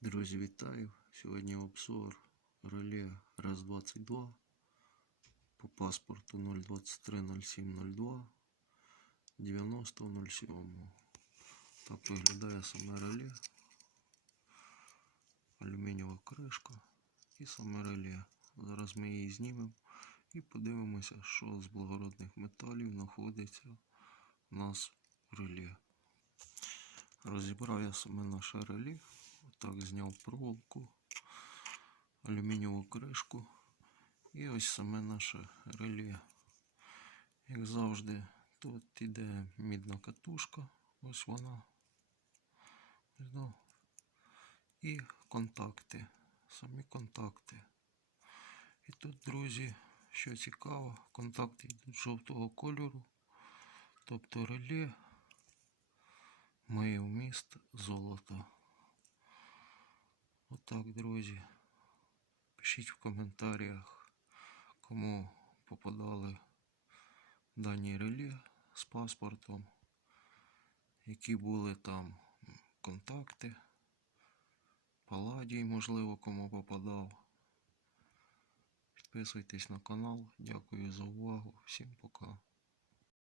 Друзі, вітаю! Сьогодні обзор реле РАЗ-22 по паспорту 0230702 9007. Так виглядає саме реле. Алюмінієва кришка і саме реле. Зараз ми її знімемо і подивимося, що з благородних металів знаходиться у нас в реле. Розібрав я саме наше реле. Так, зняв проволоку, алюмінієву кришку. І ось саме наше реле. Як завжди, тут іде мідна катушка. Ось вона. І контакти. Самі контакти. І тут, друзі, що цікаво, контакти йдуть жовтого кольору. Тобто реле має вміст золота. Отак, друзі. Пишіть в коментарях, кому попадали дані реле з паспортом, які були там контакти, паладій, можливо, кому попадав. Підписуйтесь на канал. Дякую за увагу. Всім пока.